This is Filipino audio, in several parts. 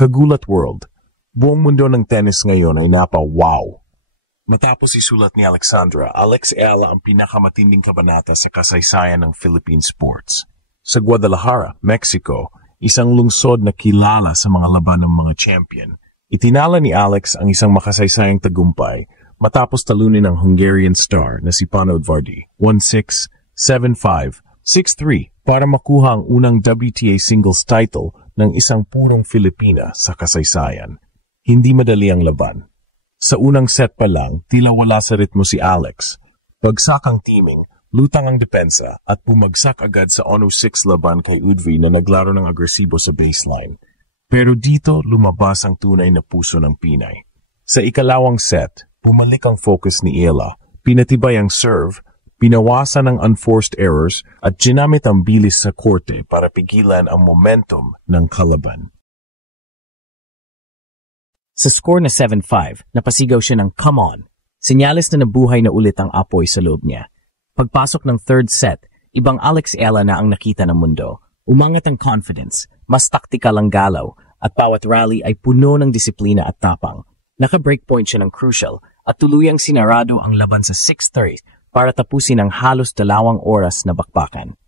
Kagulat World. Buong mundo ng tennis ngayon ay napa-wow. Matapos isulat ni Alexandra, Alex Ayala ang pinakamatinding kabanata sa kasaysayan ng Philippine sports. Sa Guadalajara, Mexico, isang lungsod na kilala sa mga laban ng mga champion, itinala ni Alex ang isang makasaysayang tagumpay matapos talunin ang Hungarian star na si Pana Udvardy 1-6, 7-5, 6-3 para makuha ang unang WTA singles title ng isang purong Filipina sa kasaysayan. Hindi madali ang laban. Sa unang set pa lang, tila wala sa ritmo si Alex. Bagsak ang teaming, lutang ang depensa at bumagsak agad sa 1-6 laban kay Udvi na naglaro ng agresibo sa baseline. Pero dito lumabas ang tunay na puso ng Pinay. Sa ikalawang set, bumalik ang focus ni Ayala, pinatibay ang serve, pinawasan ang unforced errors at ginamit ang bilis sa korte para pigilan ang momentum ng kalaban. Sa score na 7-5, napasigaw siya ng come on. Senyales na nabuhay na ulit ang apoy sa loob niya. Pagpasok ng third set, ibang Alex Ayala na ang nakita ng mundo. Umangat ang confidence, mas taktikal ang galaw, at bawat rally ay puno ng disiplina at tapang. Naka-breakpoint siya ng crucial at tuluyang sinarado ang laban sa 6-3 para tapusin ang halos 2 oras na bakbakan.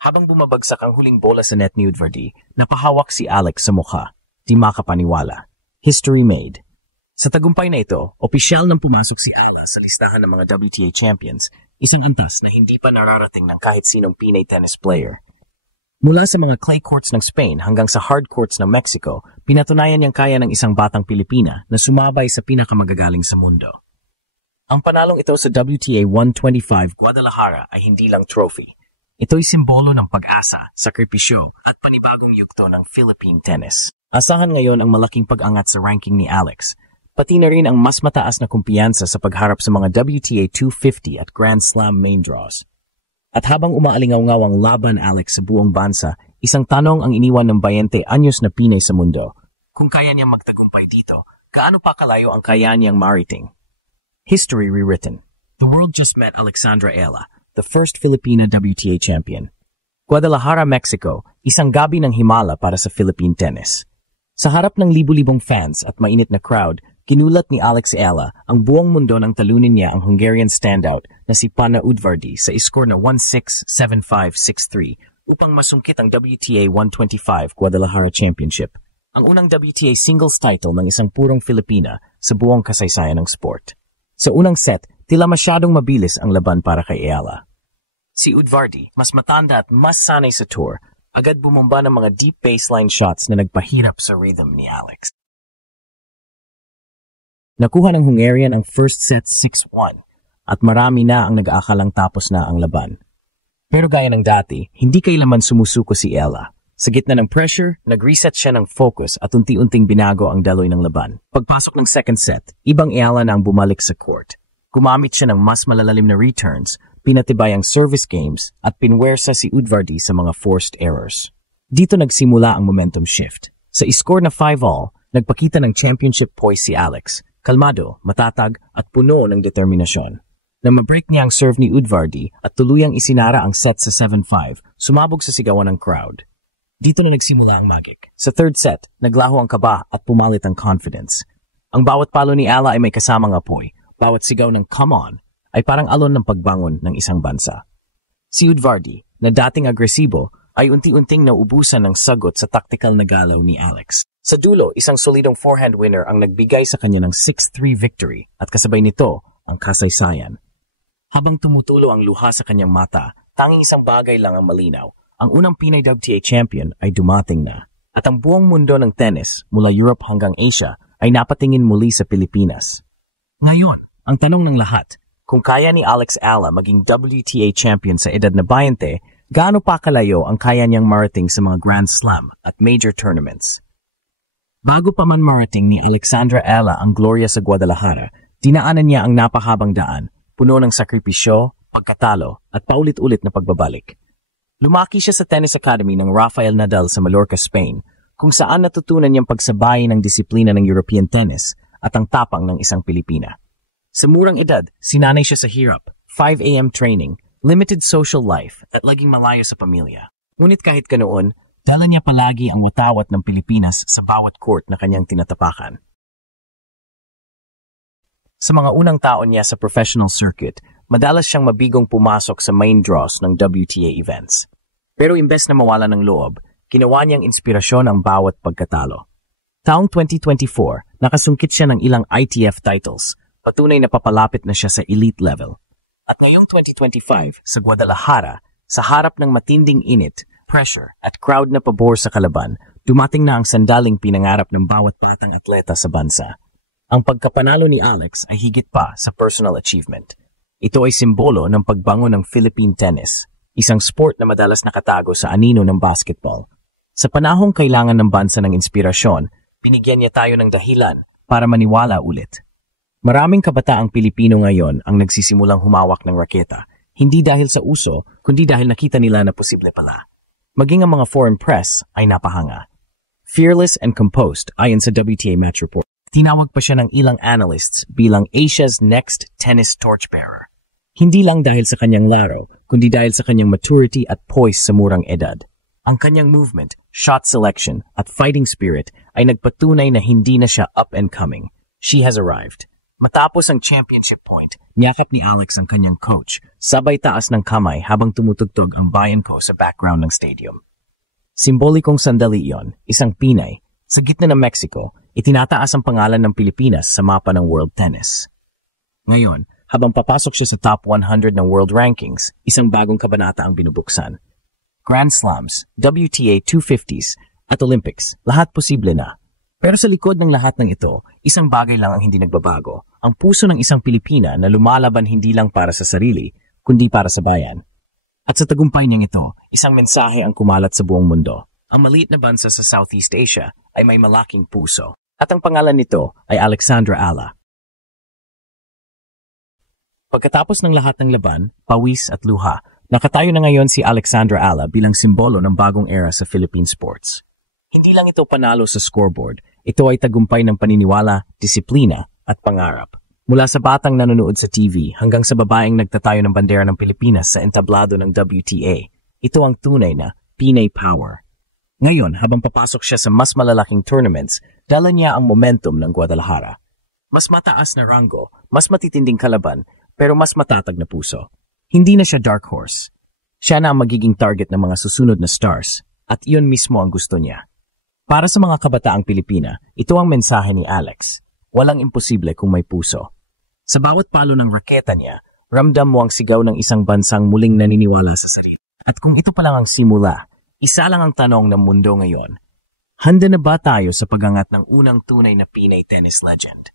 Habang bumabagsak ang huling bola sa net ni Udvardy, napahawak si Alex sa mukha. Di makapaniwala. History made. Sa tagumpay na ito, opisyal nang pumasok si Ayala sa listahan ng mga WTA champions, isang antas na hindi pa nararating ng kahit sinong Pinay tennis player. Mula sa mga clay courts ng Spain hanggang sa hard courts ng Mexico, pinatunayan niyang kaya ng isang batang Pilipina na sumabay sa pinakamagagaling sa mundo. Ang panalong ito sa WTA 125 Guadalajara ay hindi lang trophy. Ito'y simbolo ng pag-asa, sakripisyo at panibagong yugto ng Philippine tennis. Asahan ngayon ang malaking pag-angat sa ranking ni Alex, pati na rin ang mas mataas na kumpiyansa sa pagharap sa mga WTA 250 at Grand Slam main draws. At habang umaalingaw-ngaw ang laban Alex sa buong bansa, isang tanong ang iniwan ng 20 anyos na Pinay sa mundo. Kung kaya niyang magtagumpay dito, gaano pa kalayo ang kaya niyang mariting? History rewritten. The world just met Alexandra Ayala, the first Filipina WTA champion. Guadalajara, Mexico, isang gabi ng himala para sa Philippine tennis. Sa harap ng libu-libong fans at mainit na crowd, kinulat ni Alex Ayala ang buong mundo nang talunin niya ang Hungarian standout na si Pana Udvardy sa iskor na 1-6, 7-5, 6-3 upang masungkit ang WTA 125 Guadalajara Championship, ang unang WTA singles title ng isang purong Filipina sa buong kasaysayan ng sport. Sa unang set, tila masyadong mabilis ang laban para kay Ayala. Si Udvardy, mas matanda at mas sanay sa tour, agad bumomba ng mga deep baseline shots na nagpahirap sa rhythm ni Alex. Nakuha ng Hungarian ang first set 6-1 at marami na ang nag-aakalang tapos na ang laban. Pero gaya ng dati, hindi kailanman sumusuko si Ayala. Sa gitna ng pressure, nag-reset siya ng focus at unti-unting binago ang daloy ng laban. Pagpasok ng second set, ibang Ayala na ang bumalik sa court. Gumamit siya ng mas malalalim na returns, pinatibay ang service games at pinwersa si Udvardy sa mga forced errors. Dito nagsimula ang momentum shift. Sa iskor na 5-all, nagpakita ng championship poise si Alex, kalmado, matatag at puno ng determinasyon. Nang ma-break niya ang serve ni Udvardy at tuluyang isinara ang set sa 7-5, sumabog sa sigawan ng crowd. Dito na nagsimula ang magic. Sa third set, naglaho ang kaba at pumalit ang confidence. Ang bawat palo ni Ayala ay may kasamang apoy. Bawat sigaw ng come on ay parang alon ng pagbangon ng isang bansa. Si Udvardy, na dating agresibo, ay unti-unting naubusan ng sagot sa tactical na galaw ni Alex. Sa dulo, isang solidong forehand winner ang nagbigay sa kanya ng 6-3 victory at kasabay nito ang kasaysayan. Habang tumutulo ang luha sa kanyang mata, tanging isang bagay lang ang malinaw. Ang unang Pinay WTA champion ay dumating na. At ang buong mundo ng tennis, mula Europe hanggang Asia, ay napatingin muli sa Pilipinas. Ngayon, ang tanong ng lahat, kung kaya ni Alex Ayala maging WTA champion sa edad na 20, gaano pa kalayo ang kaya niyang marating sa mga Grand Slam at major tournaments? Bago pa man marating ni Alexandra Ayala ang gloria sa Guadalajara, dinaanan niya ang napahabang daan, puno ng sakripisyo, pagkatalo at paulit-ulit na pagbabalik. Lumaki siya sa tennis academy ng Rafael Nadal sa Mallorca, Spain, kung saan natutunan niyang pagsabayin ng disiplina ng European tennis at ang tapang ng isang Pilipina. Sa murang edad, sinanay siya sa hirap, 5 a.m. training, limited social life at laging malayo sa pamilya. Ngunit kahit ganoon, Dala niya palagi ang watawat ng Pilipinas sa bawat court na kanyang tinatapakan. Sa mga unang taon niya sa professional circuit, madalas siyang mabigong pumasok sa main draws ng WTA events. Pero imbes na mawala ng loob, ginawa niyang inspirasyon ang bawat pagkatalo. Taong 2024, nakasungkit siya ng ilang ITF titles, patunay na papalapit na siya sa elite level. At ngayong 2025, sa Guadalajara, sa harap ng matinding init, pressure at crowd na pabor sa kalaban, dumating na ang sandaling pinangarap ng bawat batang atleta sa bansa. Ang pagkapanalo ni Alex ay higit pa sa personal achievement. Ito ay simbolo ng pagbango ng Philippine tennis, isang sport na madalas nakatago sa anino ng basketball. Sa panahong kailangan ng bansa ng inspirasyon, binigyan niya tayo ng dahilan para maniwala ulit. Maraming kabataang Pilipino ngayon ang nagsisimulang humawak ng raketa, hindi dahil sa uso, kundi dahil nakita nila na posible pala. Maging ang mga foreign press ay napahanga. Fearless and composed ayon sa WTA Match Report. Tinawag pa siya ng ilang analysts bilang Asia's next tennis torchbearer. Hindi lang dahil sa kanyang laro, kundi dahil sa kanyang maturity at poise sa murang edad. Ang kanyang movement, shot selection, at fighting spirit ay nagpatunay na hindi na siya up and coming. She has arrived. Matapos ang championship point, niyakap ni Alex ang kanyang coach, sabay taas ng kamay habang tumutugtog ang bayan ko sa background ng stadium. Simbolikong sandali iyon, isang Pinay, sa gitna ng Mexico, itinataas ang pangalan ng Pilipinas sa mapa ng world tennis. Ngayon, habang papasok siya sa top 100 ng world rankings, isang bagong kabanata ang binubuksan. Grand Slams, WTA 250s, at Olympics, lahat posible na. Pero sa likod ng lahat ng ito, isang bagay lang ang hindi nagbabago, ang puso ng isang Pilipina na lumalaban hindi lang para sa sarili, kundi para sa bayan. At sa tagumpay niyang ito, isang mensahe ang kumalat sa buong mundo. Ang maliit na bansa sa Southeast Asia ay may malaking puso. At ang pangalan nito ay Alexandra Ala. Pagkatapos ng lahat ng laban, pawis at luha, nakatayo na ngayon si Alexandra Ala bilang simbolo ng bagong era sa Philippine sports. Hindi lang ito panalo sa scoreboard, ito ay tagumpay ng paniniwala, disiplina at pangarap. Mula sa batang nanonood sa TV hanggang sa babaeng nagtatayo ng bandera ng Pilipinas sa entablado ng WTA, ito ang tunay na Pinay Power. Ngayon, habang papasok siya sa mas malalaking tournaments, dala niya ang momentum ng Guadalajara. Mas mataas na rango, mas matitinding kalaban, pero mas matatag na puso. Hindi na siya dark horse. Siya na ang magiging target ng mga susunod na stars, at iyon mismo ang gusto niya. Para sa mga kabataang Pilipina, ito ang mensahe ni Alex. Walang imposible kung may puso. Sa bawat palo ng raketa niya, ramdam mo ang sigaw ng isang bansang muling naniniwala sa sarili. At kung ito pa lang ang simula, isa lang ang tanong ng mundo ngayon. Handa na ba tayo sa pagangat ng unang tunay na Pinay tennis legend?